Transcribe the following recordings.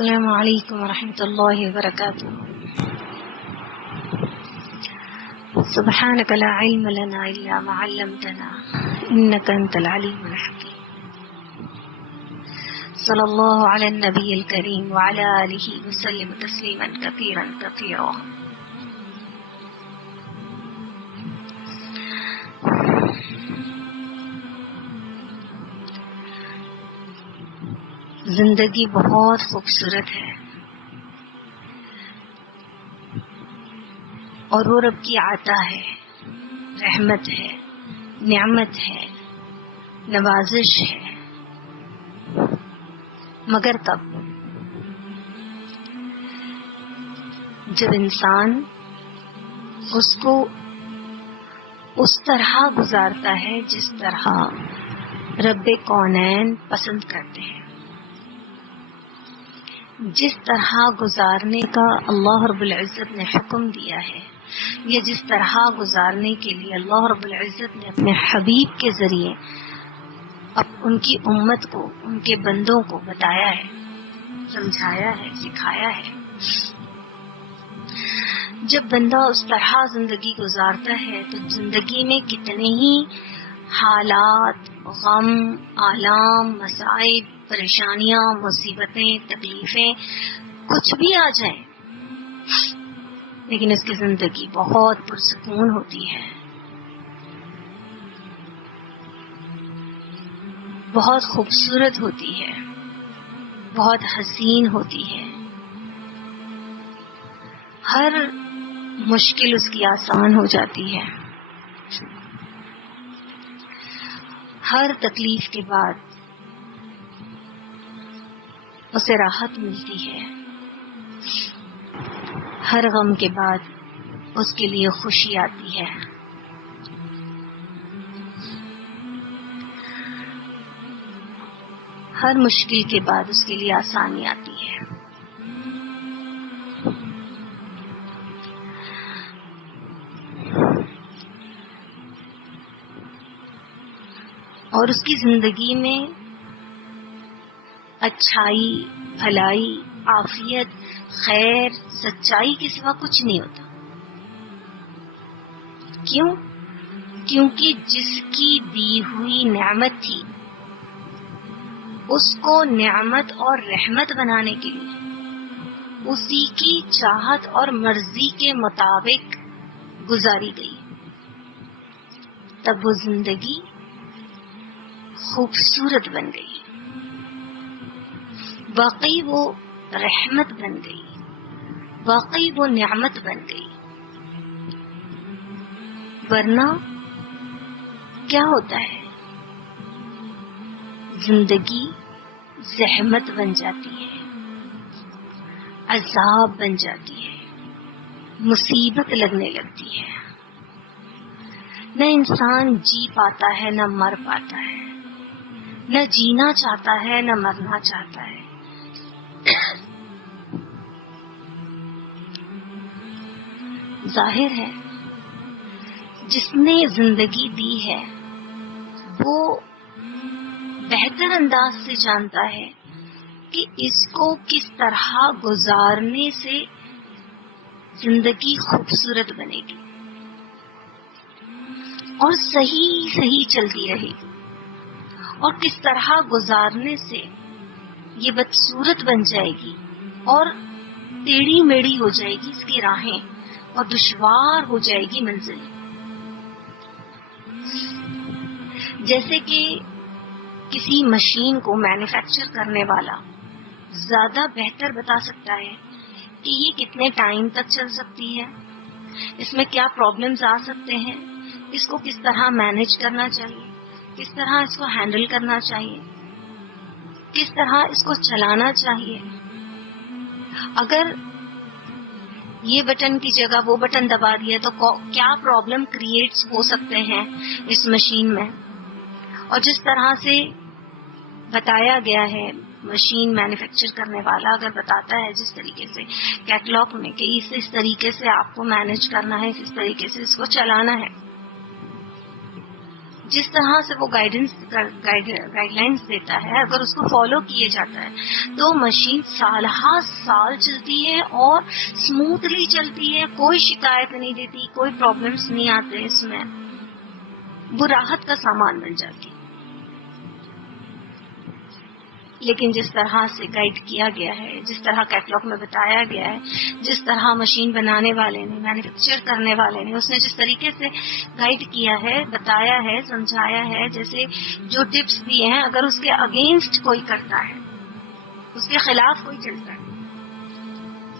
السلام علیکم ورحمۃ اللہ وبرکاتہ. سبحانک لا علم لنا الا ما علمتنا انک انت العلیم الحکیم. صلی اللہ علی النبی الکریم وعلی آلہ وسلم تسلیما کثیرا کثیرا. زندگی بہت خوبصورت ہے اور وہ رب کی عطا ہے، رحمت ہے، نعمت ہے، نوازش ہے، مگر تب جب انسان اس کو اس طرح گزارتا ہے جس طرح رب کونین پسند کرتے ہیں، جس طرح گزارنے کا اللہ رب العزت نے حکم دیا ہے، یا جس طرح گزارنے کے لیے اللہ رب العزت نے اپنے حبیب کے ذریعے ان کی امت کو، ان کے بندوں کو بتایا ہے، سمجھایا ہے، سکھایا ہے. جب بندہ اس طرح زندگی گزارتا ہے تو زندگی میں کتنے ہی حالات، غم، آلام، مصائب، پریشانیاں، مصیبتیں، تکلیفیں کچھ بھی آ جائیں، لیکن اس کی زندگی بہت پرسکون ہوتی ہے، بہت خوبصورت ہوتی ہے، بہت حسین ہوتی ہے. ہر مشکل اس کی آسان ہو جاتی ہے. ہر تکلیف کے بعد اسے راحت ملتی ہے، ہر غم کے بعد اس کے لیے خوشی آتی ہے. ہر مشکل کے بعد اس کے لیے آسانی آتی ہے. اور اس کی زندگی میں اچھائی، بھلائی، عافیت، خیر، سچائی کے سوا کچھ نہیں ہوتا. کیوں؟ کیونکہ جس کی دی ہوئی نعمت تھی اس کو نعمت اور رحمت بنانے کے لیے اسی کی چاہت اور مرضی کے مطابق گزاری گئی. تب وہ زندگی خوبصورت بن گئی، واقعی وہ رحمت بن گئی، واقعی وہ نعمت بن گئی. ورنہ کیا ہوتا ہے؟ زندگی زحمت بن جاتی ہے، عذاب بن جاتی ہے، مصیبت لگنے لگتی ہے. نہ انسان جی پاتا ہے، نہ مر پاتا ہے، نہ جینا چاہتا ہے، نہ مرنا چاہتا ہے. ظاہر ہے جس نے زندگی دی ہے وہ بہتر انداز سے جانتا ہے کہ اس کو کس طرح گزارنے سے زندگی خوبصورت بنے گی اور صحیح چلتی رہے گی، اور کس طرح گزارنے سے یہ بدصورت بن جائے گی اور ٹیڑھی میڑھی ہو جائے گی اس کی راہیں اور دشوار ہو جائے گی منزل. جیسے کہ کسی مشین کو مینوفیکچر کرنے والا زیادہ بہتر بتا سکتا ہے کہ یہ کتنے ٹائم تک چل سکتی ہے، اس میں کیا پرابلمز آ سکتے ہیں، اس کو کس طرح مینیج کرنا چاہیے، کس طرح اس کو ہینڈل کرنا چاہیے، کس طرح اس کو چلانا چاہیے. اگر یہ بٹن کی جگہ وہ بٹن دبا دیا تو کیا پرابلم کریٹس ہو سکتے ہیں اس مشین میں. اور جس طرح سے بتایا گیا ہے، مشین مینوفیکچر کرنے والا اگر بتاتا ہے جس طریقے سے کیٹلاگ میں کہ اس طریقے سے آپ کو مینیج کرنا ہے، اس طریقے سے اس کو چلانا ہے، جس طرح سے وہ گائیڈ لائنز دیتا ہے، اگر اس کو فالو کیے جاتا ہے تو مشین سالہ سال چلتی ہے اور اسموتھلی چلتی ہے، کوئی شکایت نہیں دیتی، کوئی پرابلمس نہیں آتے اس میں، وہ راحت کا سامان بن جاتی ہے۔ لیکن جس طرح سے گائیڈ کیا گیا ہے، جس طرح کیٹلاگ میں بتایا گیا ہے، جس طرح مشین بنانے والے نے، مینوفیکچر کرنے والے نے، اس نے جس طریقے سے گائیڈ کیا ہے، بتایا ہے، سمجھایا ہے، جیسے جو ٹپس دیے ہیں، اگر اس کے اگینسٹ کوئی کرتا ہے، اس کے خلاف کوئی چلتا ہے،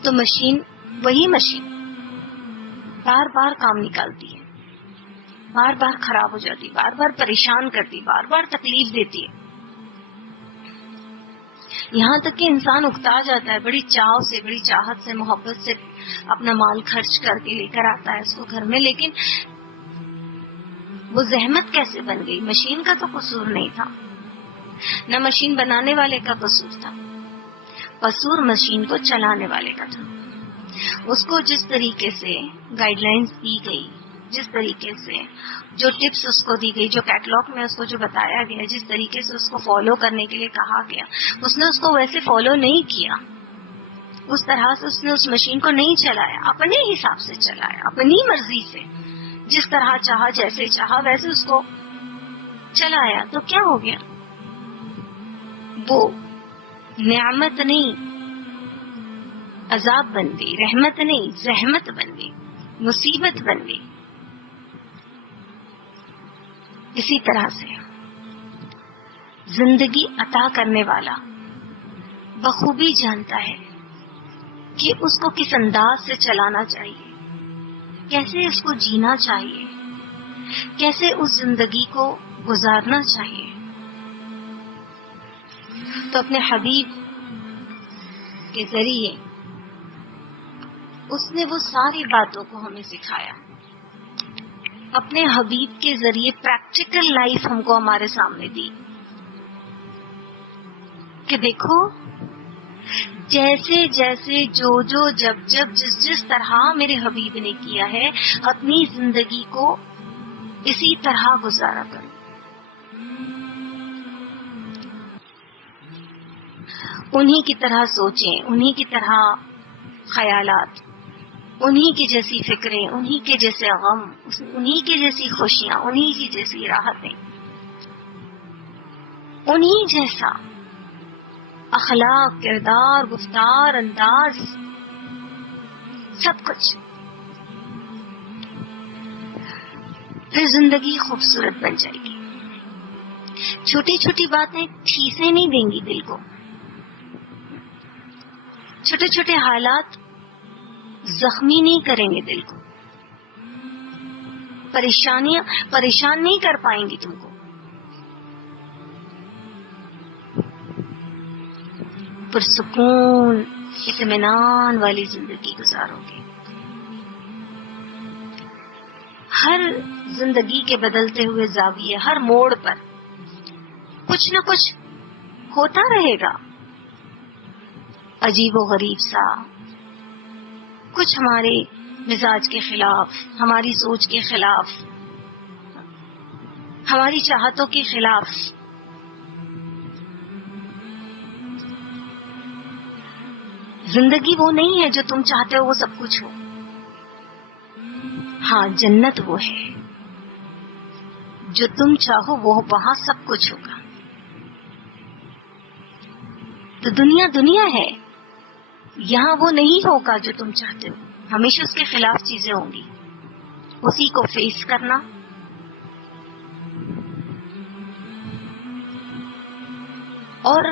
تو وہی مشین بار بار کام نکالتی ہے، بار بار خراب ہو جاتی، بار بار پریشان کرتی، بار بار تکلیف دیتی ہے، یہاں تک کہ انسان اکتا جاتا ہے، بڑی چاو سے، بڑی چاہت سے، محبت سے اپنا مال خرچ کر کے لے کر آتا ہے اس کو گھر میں، لیکن وہ زحمت کیسے بن گئی؟ مشین کا تو قصور نہیں تھا، نہ مشین بنانے والے کا قصور تھا، قصور مشین کو چلانے والے کا تھا۔ اس کو جس طریقے سے گائیڈ لائنز دی گئی، جس طریقے سے جو ٹپس اس کو دی گئی، جو کیٹلاگ میں اس کو جو بتایا گیا، جس طریقے سے اس کو فالو کرنے کے لیے کہا گیا، اس نے اس کو ویسے فالو نہیں کیا، اس طرح سے اس نے اس مشین کو نہیں چلایا، اپنے حساب سے چلایا، اپنی مرضی سے، جس طرح چاہا، جیسے چاہا ویسے اس کو چلایا، تو کیا ہو گیا؟ وہ نعمت نہیں عذاب بن گئی، رحمت نہیں زحمت بن گئی، مصیبت بن گئی۔ اسی طرح سے زندگی عطا کرنے والا بخوبی جانتا ہے کہ اس کو کس انداز سے چلانا چاہیے، کیسے اس کو جینا چاہیے، کیسے اس زندگی کو گزارنا چاہیے۔ تو اپنے حبیب کے ذریعے اس نے وہ ساری باتوں کو ہمیں سکھایا، اپنے حبیب کے ذریعے پریکٹیکل لائف ہم کو ہمارے سامنے دی کہ دیکھو جیسے جیسے جو جب جس طرح میرے حبیب نے کیا ہے، اپنی زندگی کو اسی طرح گزارا کرو۔ انہی کی طرح سوچیں، انہی کی طرح خیالات، انہی کی جیسی فکریں، انہی کے جیسے غم، انہی کی جیسی خوشیاں، انہی کی جیسی راحتیں، انہی جیسا اخلاق، کردار، گفتار، انداز، سب کچھ، پھر زندگی خوبصورت بن جائے گی۔ چھوٹی چھوٹی باتیں ٹھیسیں نہیں دیں گی دل کو، چھوٹے چھوٹے حالات زخمی نہیں کریں گے دل کو، پریشان نہیں کر پائیں گی تم کو، پرسکون اطمینان والی زندگی گزارو گے۔ ہر زندگی کے بدلتے ہوئے زاویے، ہر موڑ پر کچھ نہ کچھ ہوتا رہے گا، عجیب و غریب سا، کچھ ہمارے مزاج کے خلاف، ہماری سوچ کے خلاف، ہماری چاہتوں کے خلاف۔ زندگی وہ نہیں ہے جو تم چاہتے ہو وہ سب کچھ ہو، ہاں جنت وہ ہے جو تم چاہو وہ وہاں سب کچھ ہوگا۔ تو دنیا ہے، یہاں وہ نہیں ہوگا جو تم چاہتے ہو، ہمیشہ اس کے خلاف چیزیں ہوں گی، اسی کو فیس کرنا، اور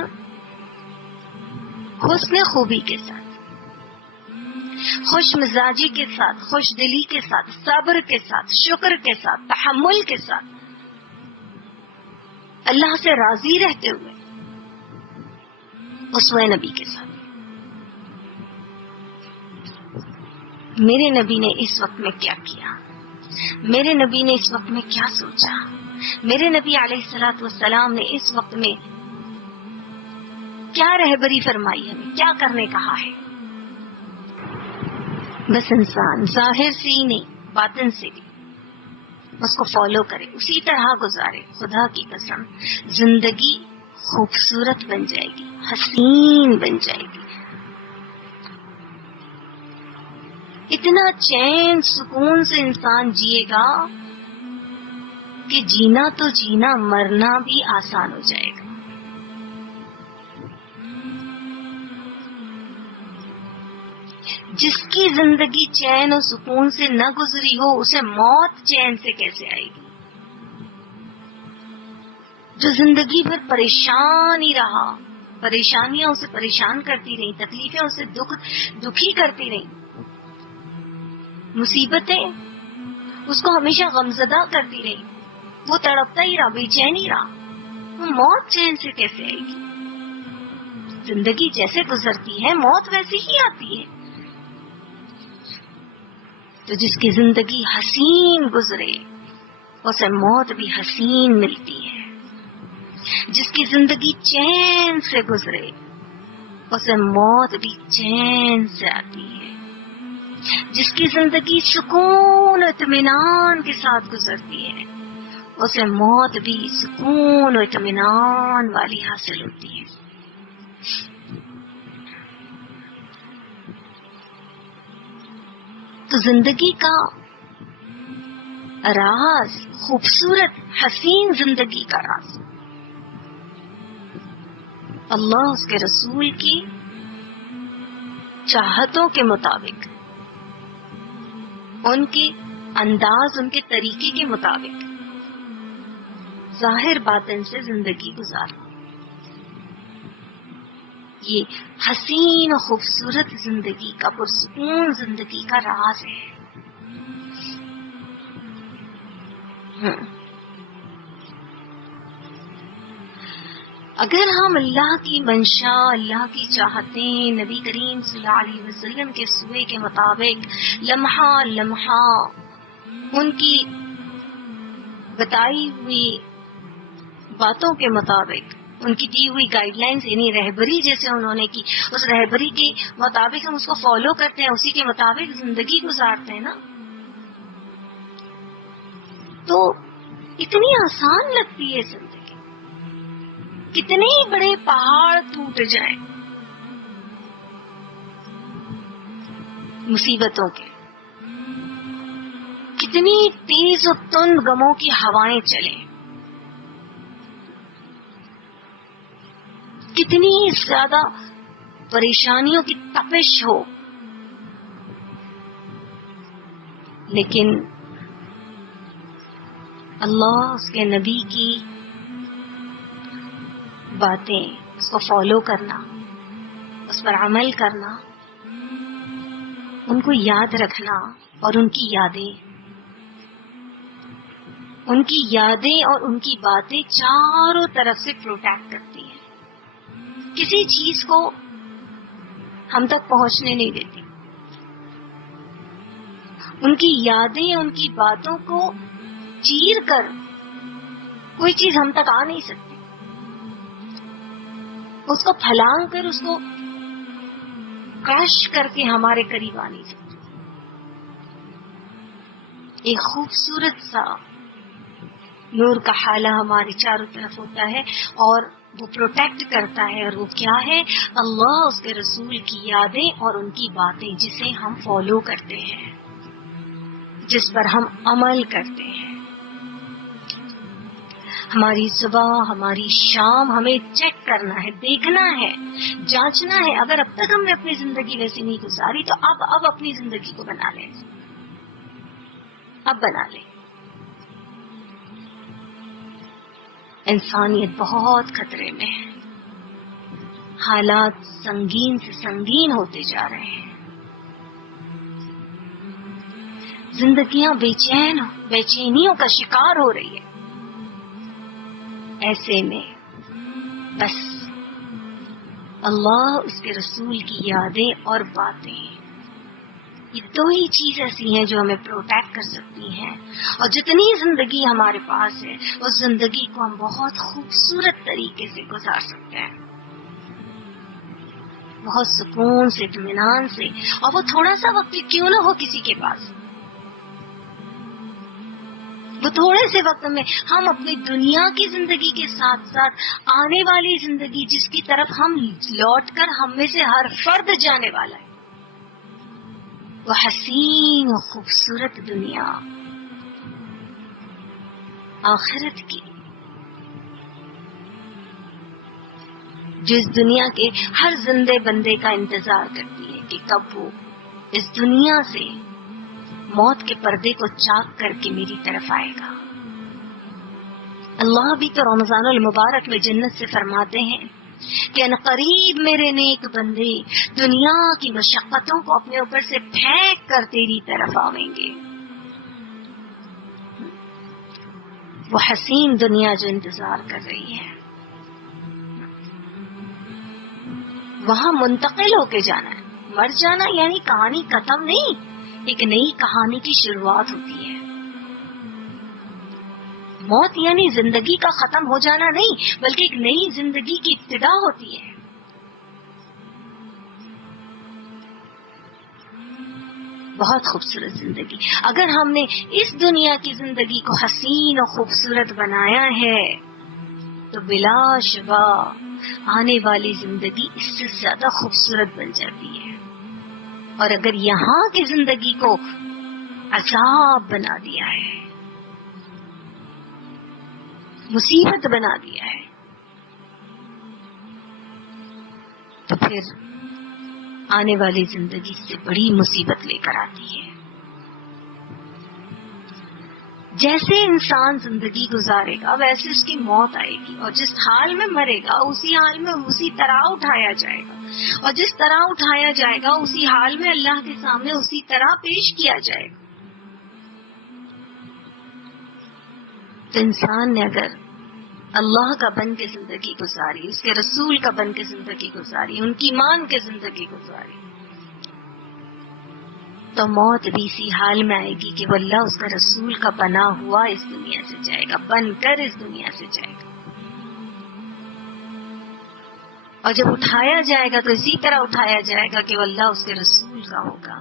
حسن خوبی کے ساتھ، خوش مزاجی کے ساتھ، خوش دلی کے ساتھ، صبر کے ساتھ، شکر کے ساتھ، تحمل کے ساتھ، اللہ سے راضی رہتے ہوئے اسوہ نبی کے ساتھ۔ میرے نبی نے اس وقت میں کیا کیا، میرے نبی نے اس وقت میں کیا سوچا، میرے نبی علیہ الصلوۃ والسلام نے اس وقت میں کیا رہبری فرمائی، ہمیں کیا کرنے کہا ہے۔ بس انسان ظاہر سے ہی نہیں، باطن سے بھی اس کو فالو کرے، اسی طرح گزارے، خدا کی قسم زندگی خوبصورت بن جائے گی، حسین بن جائے گی. اتنا چین سکون سے انسان جیے گا کہ جینا تو جینا، مرنا بھی آسان ہو جائے گا. جس کی زندگی چین اور سکون سے نہ گزری ہو اسے موت چین سے کیسے آئے گی؟ جو زندگی بھر پریشان ہی رہا، پریشانیاں اسے پریشان کرتی رہی، تکلیفیں اسے دکھی کرتی رہی، مصیبتیں اس کو ہمیشہ غمزدہ کرتی رہی، وہ تڑپتا ہی رہا، بے چین ہی رہا، وہ موت چین سے کیسے آئے گی؟ زندگی جیسے گزرتی ہے موت ویسے ہی آتی ہے. تو جس کی زندگی حسین گزرے اسے موت بھی حسین ملتی ہے. جس کی زندگی چین سے گزرے اسے موت بھی چین سے آتی ہے. جس کی زندگی سکون و اطمینان کے ساتھ گزرتی ہے اسے موت بھی سکون و اطمینان والی حاصل ہوتی ہے. تو زندگی کا راز، خوبصورت حسین زندگی کا راز اللہ اس کے رسول کی چاہتوں کے مطابق، ان کے انداز، ان کے طریقے کے مطابق ظاہر باطن سے زندگی گزارنا. یہ حسین و خوبصورت زندگی کا، پرسکون زندگی کا راز ہے. اگر ہم اللہ کی منشا، اللہ کی چاہتیں، نبی کریم صلی اللہ علیہ وسلم کے سوئے کے مطابق لمحہ لمحہ ان کی بتائی ہوئی باتوں کے مطابق، ان کی دی ہوئی گائیڈ لائنز، یعنی رہبری جیسے انہوں نے کی، اس رہبری کے مطابق ہم اس کو فالو کرتے ہیں، اسی کے مطابق زندگی گزارتے ہیں نا، تو اتنی آسان لگتی ہے زندگی. کتنے ہی بڑے پہاڑ ٹوٹ جائیں مصیبتوں کے، کتنی تیز و تند غموں کی ہوائیں چلیں، کتنی زیادہ پریشانیوں کی تپش ہو، لیکن اللہ، اس کے نبی کی باتیں، اس کو فالو کرنا، اس پر عمل کرنا، ان کو یاد رکھنا، اور ان کی یادیں اور ان کی باتیں چاروں طرف سے پروٹیکٹ کرتی ہیں، کسی چیز کو ہم تک پہنچنے نہیں دیتی. ان کی یادیں، ان کی باتوں کو چیر کر کوئی چیز ہم تک آ نہیں سکتی، اس کو پھلانگ کر، اس کو کرش کر کے ہمارے قریب آ نہیں سکتی. ایک خوبصورت سا نور کا حالہ ہمارے چاروں طرف ہوتا ہے اور وہ پروٹیکٹ کرتا ہے، اور وہ کیا ہے؟ اللہ، اس کے رسول کی یادیں اور ان کی باتیں، جسے ہم فالو کرتے ہیں، جس پر ہم عمل کرتے ہیں. ہماری صبح، ہماری شام ہمیں چیک کرنا ہے، دیکھنا ہے، جانچنا ہے. اگر اب تک ہم نے اپنی زندگی ویسی نہیں گزاری تو اب اپنی زندگی کو بنا لیں، اب بنا لیں. انسانیت بہت خطرے میں ہے، حالات سنگین سے سنگین ہوتے جا رہے ہیں، زندگیاں بے چینیوں کا شکار ہو رہی ہے. ایسے میں بس اللہ، اس کے رسول کی یادیں اور باتیں، یہ دو ہی چیز ایسی ہیں جو ہمیں پروٹیکٹ کر سکتی ہیں. اور جتنی زندگی ہمارے پاس ہے اس زندگی کو ہم بہت خوبصورت طریقے سے گزار سکتے ہیں، بہت سکون سے، اطمینان سے، اور وہ تھوڑا سا وقت کیوں نہ ہو کسی کے پاس. وہ تھوڑے سے وقت میں ہم اپنی دنیا کی زندگی کے ساتھ ساتھ آنے والی زندگی جس کی طرف ہم لوٹ کر ہم میں سے ہر فرد جانے والا ہے، وہ حسین و خوبصورت دنیا آخرت کی، جس دنیا کے ہر زندے بندے کا انتظار کرتی ہے کہ کب وہ اس دنیا سے موت کے پردے کو چاک کر کے میری طرف آئے گا۔ اللہ بھی تو رمضان المبارک میں جنت سے فرماتے ہیں کہ ان قریب میرے نیک بندے دنیا کی مشقتوں کو اپنے اوپر سے پھینک کر تیری طرف آئیں گے۔ وہ حسین دنیا جو انتظار کر رہی ہے، وہاں منتقل ہو کے جانا ہے۔ مر جانا یعنی کہانی ختم نہیں، ایک نئی کہانی کی شروعات ہوتی ہے۔ موت یعنی زندگی کا ختم ہو جانا نہیں، بلکہ ایک نئی زندگی کی ابتدا ہوتی ہے۔ بہت خوبصورت زندگی، اگر ہم نے اس دنیا کی زندگی کو حسین اور خوبصورت بنایا ہے تو بلا شبہ آنے والی زندگی اس سے زیادہ خوبصورت بن جاتی ہے۔ اور اگر یہاں کی زندگی کو عذاب بنا دیا ہے، مصیبت بنا دیا ہے، تو پھر آنے والی زندگی سے بڑی مصیبت لے کر آتی ہے۔ جیسے انسان زندگی گزارے گا ویسے اس کی موت آئے گی، اور جس حال میں مرے گا اسی حال میں اسی طرح اٹھایا جائے گا، اور جس طرح اٹھایا جائے گا اسی حال میں اللہ کے سامنے اسی طرح پیش کیا جائے گا۔ تو انسان نے اگر اللہ کا بن کے زندگی گزاری، اس کے رسول کا بن کے زندگی گزاری، ان کی مان کے زندگی گزاری، تو موت بھی اسی حال میں آئے گی کہ وہ اللہ اس کا رسول کا بنا ہوا اس دنیا سے جائے گا، بن کر اس دنیا سے جائے گا۔ اور جب اٹھایا جائے گا تو اسی طرح اٹھایا جائے گا کہ وہ اللہ اس کے رسول کا ہوگا،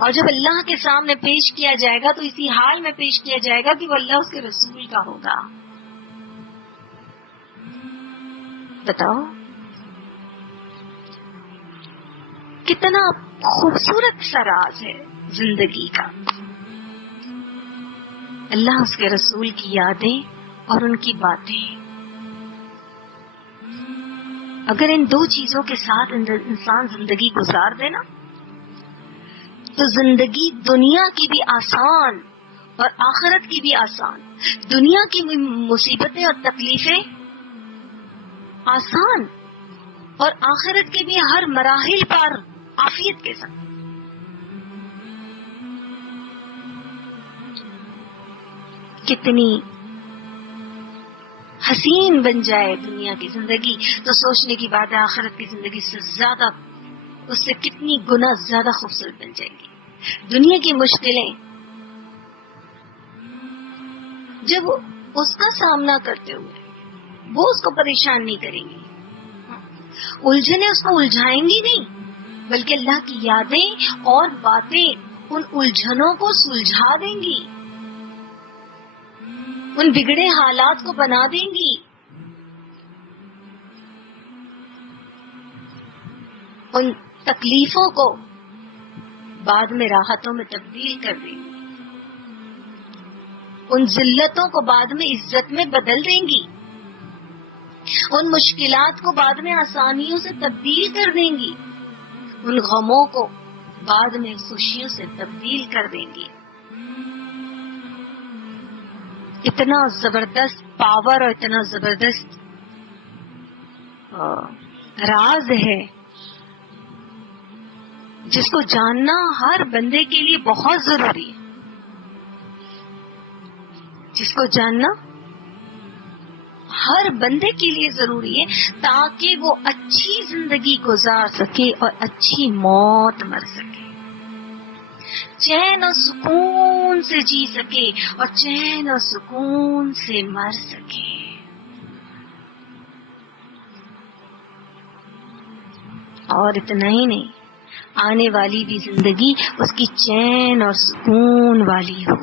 اور جب اللہ کے سامنے پیش کیا جائے گا تو اسی حال میں پیش کیا جائے گا کہ وہ اللہ اس کے رسول کا ہوگا۔ بتاؤ کتنا خوبصورت سا راز ہے زندگی کا۔ اللہ اس کے رسول کی یادیں اور ان کی باتیں، اگر ان دو چیزوں کے ساتھ انسان زندگی گزار دے نا تو زندگی دنیا کی بھی آسان اور آخرت کی بھی آسان، دنیا کی مصیبتیں اور تکلیفیں آسان اور آخرت کے بھی ہر مراحل پر عافیت کے ساتھ۔ کتنی حسین بن جائے دنیا کی زندگی تو سوچنے کی بات ہے آخرت کی زندگی سے زیادہ، اس سے کتنی گنا زیادہ خوبصورت بن جائے گی۔ دنیا کی مشکلیں جب اس کا سامنا کرتے ہوئے وہ اس کو پریشان نہیں کریں گی، الجھنیں اس کو الجھائیں گی نہیں، بلکہ اللہ کی یادیں اور باتیں ان الجھنوں کو سلجھا دیں گی، ان بگڑے حالات کو بنا دیں گی، ان تکلیفوں کو بعد میں راحتوں میں تبدیل کر دیں گی، ان ذلتوں کو بعد میں عزت میں بدل دیں گی، ان مشکلات کو بعد میں آسانیوں سے تبدیل کر دیں گی، ان غموں کو بعد میں خوشیوں سے تبدیل کر دیں گی۔ اتنا زبردست پاور اور اتنا زبردست راز ہے جس کو جاننا ہر بندے کے لیے بہت ضروری ہے، جس کو جاننا ہر بندے کے لیے ضروری ہے تاکہ وہ اچھی زندگی گزار سکے اور اچھی موت مر سکے، چین و سکون سے جی سکے اور چین و سکون سے مر سکے۔ اور اتنا ہی نہیں، آنے والی بھی زندگی اس کی چین اور سکون والی ہو۔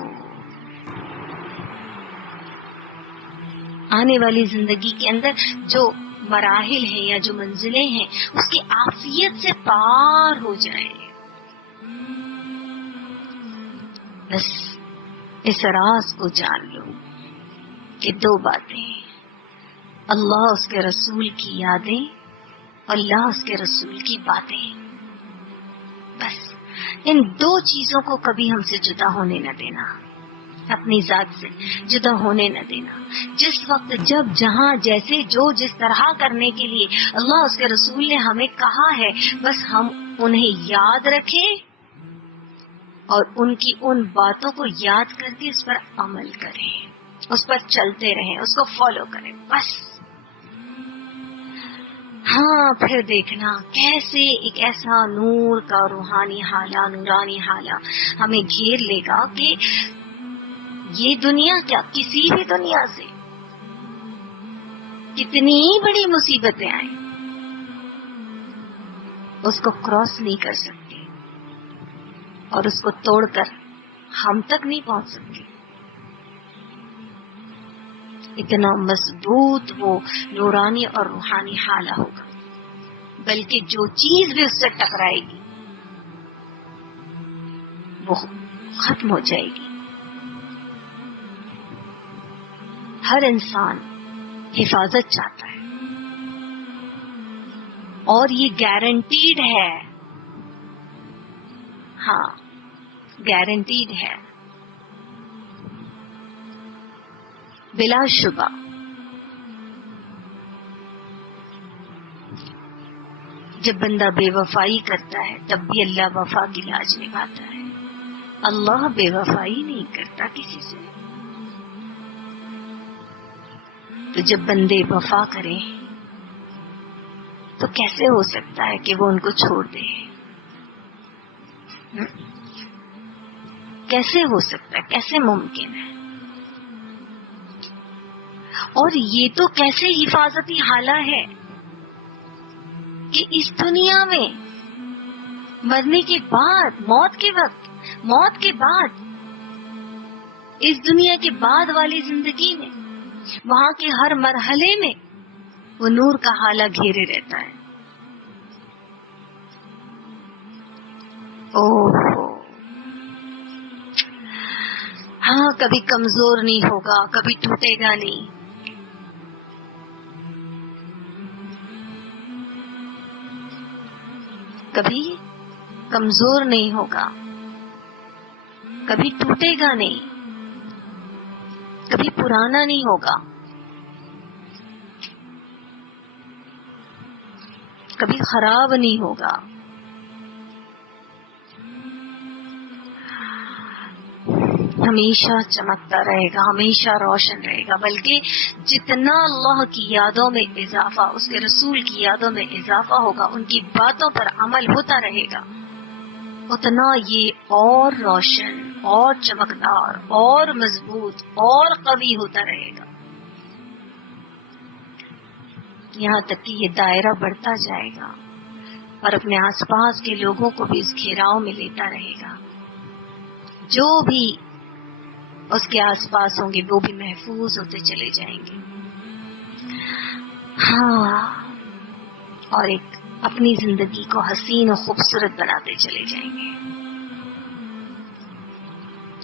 آنے والی زندگی کے اندر جو مراحل ہیں یا جو منزلیں ہیں اس کی عافیت سے پار ہو جائیں. بس اس راز کو جان لو کہ دو باتیں، اللہ اس کے رسول کی یادیں، اللہ اس کے رسول کی باتیں. بس ان دو چیزوں کو کبھی ہم سے جدا ہونے نہ دینا، اپنی ذات سے جدا ہونے نہ دینا. جس وقت جب جہاں جیسے جو جس طرح کرنے کے لیے اللہ اس کے رسول نے ہمیں کہا ہے، بس ہم انہیں یاد رکھیں اور ان کی ان باتوں کو یاد کر کے اس پر عمل کریں، اس پر چلتے رہیں، اس کو فالو کریں. بس ہاں پھر دیکھنا کیسے ایک ایسا نور کا روحانی حالہ، نورانی حالہ ہمیں گھیر لے گا کہ یہ دنیا کیا، کسی بھی دنیا سے کتنی بڑی مصیبتیں آئیں اس کو کراس نہیں کر سکتی اور اس کو توڑ کر ہم تک نہیں پہنچ سکتی. اتنا مضبوط وہ نورانی اور روحانی حالہ ہوگا، بلکہ جو چیز بھی اس سے ٹکرائے گی وہ ختم ہو جائے گی. ہر انسان حفاظت چاہتا ہے اور یہ گارنٹیڈ ہے، ہاں گارنٹیڈ ہے بلا شبہ. جب بندہ بے وفائی کرتا ہے تب بھی اللہ وفا کی لاج نبھاتا ہے. اللہ بے وفائی نہیں کرتا کسی سے. تو جب بندے وفا کریں تو کیسے ہو سکتا ہے کہ وہ ان کو چھوڑ دے؟ کیسے ہو سکتا ہے؟ کیسے ممکن ہے؟ اور یہ تو کیسے حفاظتی حالہ ہے کہ اس دنیا میں مرنے کے بعد، موت کے وقت، موت کے بعد، اس دنیا کے بعد والی زندگی میں وہاں کے ہر مرحلے میں وہ نور کا حالہ گھیرے رہتا ہے. ہاں کبھی کمزور نہیں ہوگا، کبھی ٹوٹے گا نہیں. کبھی کمزور نہیں ہوگا، کبھی ٹوٹے گا نہیں، کبھی پرانا نہیں ہوگا، کبھی خراب نہیں ہوگا. ہمیشہ چمکتا رہے گا، ہمیشہ روشن رہے گا. بلکہ جتنا اللہ کی یادوں میں اضافہ، اس کے رسول کی یادوں میں اضافہ ہوگا، ان کی باتوں پر عمل ہوتا رہے گا، اتنا یہ اور روشن اور چمکدار اور مضبوط اور قوی ہوتا رہے گا. یہاں تک کہ یہ دائرہ بڑھتا جائے گا اور اپنے آس پاس کے لوگوں کو بھی اس گھیراؤ میں لیتا رہے گا. جو بھی اس کے آس پاس ہوں گے وہ بھی محفوظ ہوتے چلے جائیں گے. ہاں اور ایک اپنی زندگی کو حسین و خوبصورت بناتے چلے جائیں گے.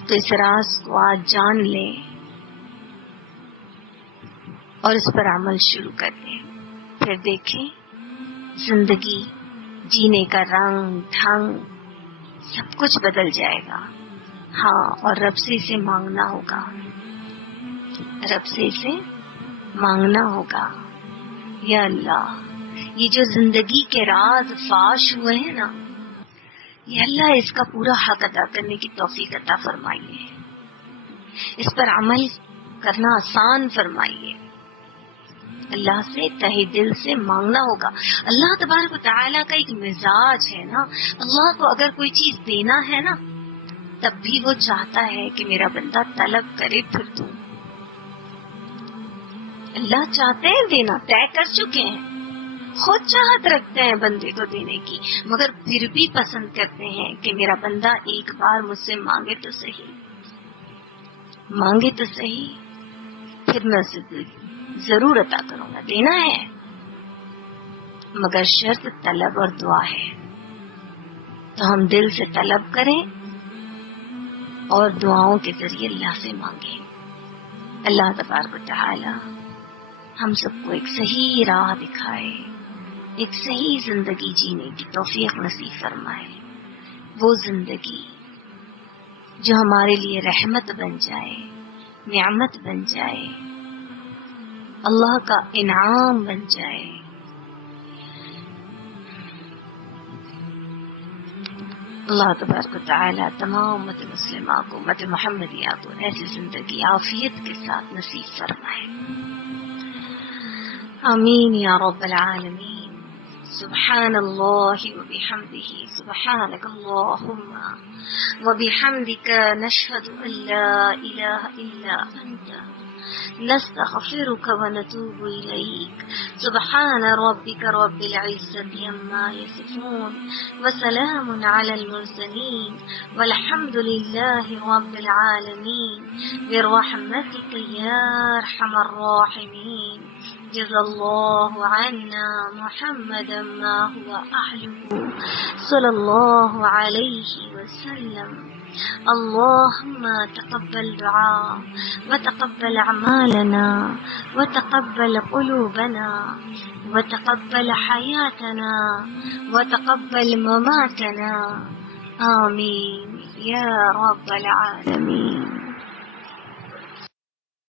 تو اس راز کو آج جان لیں اور اس پر عمل شروع کر دیں. پھر دیکھیں زندگی جینے کا رنگ ڈھنگ سب کچھ بدل جائے گا. ہاں اور رب سے اسے مانگنا ہوگا، رب سے اسے مانگنا ہوگا. یا اللہ یہ جو زندگی کے راز فاش ہوئے ہیں نا، یہ اللہ اس کا پورا حق ادا کرنے کی توفیق عطا فرمائیے، اس پر عمل کرنا آسان فرمائیے. اللہ سے تہہ دل سے مانگنا ہوگا. اللہ تبارک و تعالیٰ کا ایک مزاج ہے نا، اللہ کو اگر کوئی چیز دینا ہے نا تب بھی وہ چاہتا ہے کہ میرا بندہ طلب کرے پھر دوں. اللہ چاہتے ہیں دینا، طے کر چکے ہیں، خود چاہت رکھتے ہیں بندے کو دینے کی، مگر پھر بھی پسند کرتے ہیں کہ میرا بندہ ایک بار مجھ سے مانگے تو صحیح، مانگے تو صحیح، پھر میں اسے ضرور عطا کروں گا، دینا ہے، مگر شرط طلب اور دعا ہے۔ تو ہم دل سے طلب کریں اور دعاؤں کے ذریعے اللہ سے مانگیں۔ اللہ تبارک و تعالی ہم سب کو ایک صحیح راہ دکھائے، ایک صحیح زندگی جینے کی توفیق نصیب فرمائے، وہ زندگی جو ہمارے لیے رحمت بن جائے، نعمت بن جائے، اللہ کا انعام بن جائے۔ اللہ تبارک و تعالی تمام امت مسلمہ کو، امت محمدیہ کو ایسی زندگی عافیت کے ساتھ نصیب فرمائے، آمین یا رب العالمین۔ سبحان اللہ وبحمدہ، سبحانک اللہم وبحمدک، نشہد ان لا الہ الا انت، نستغفرك ونتوب إليك۔ سبحان ربك رب العزة عما يصفون، وسلام على المرسلين، والحمد لله رب العالمين، برحمتك يا أرحم الراحمين۔ جزا الله عنا محمدا ما هو أهله، صلى الله عليه وسلم۔ اللهم تقبل دعاء، وتقبل أعمالنا، وتقبل قلوبنا، وتقبل حياتنا، وتقبل مماتنا، آمين يا رب العالمين۔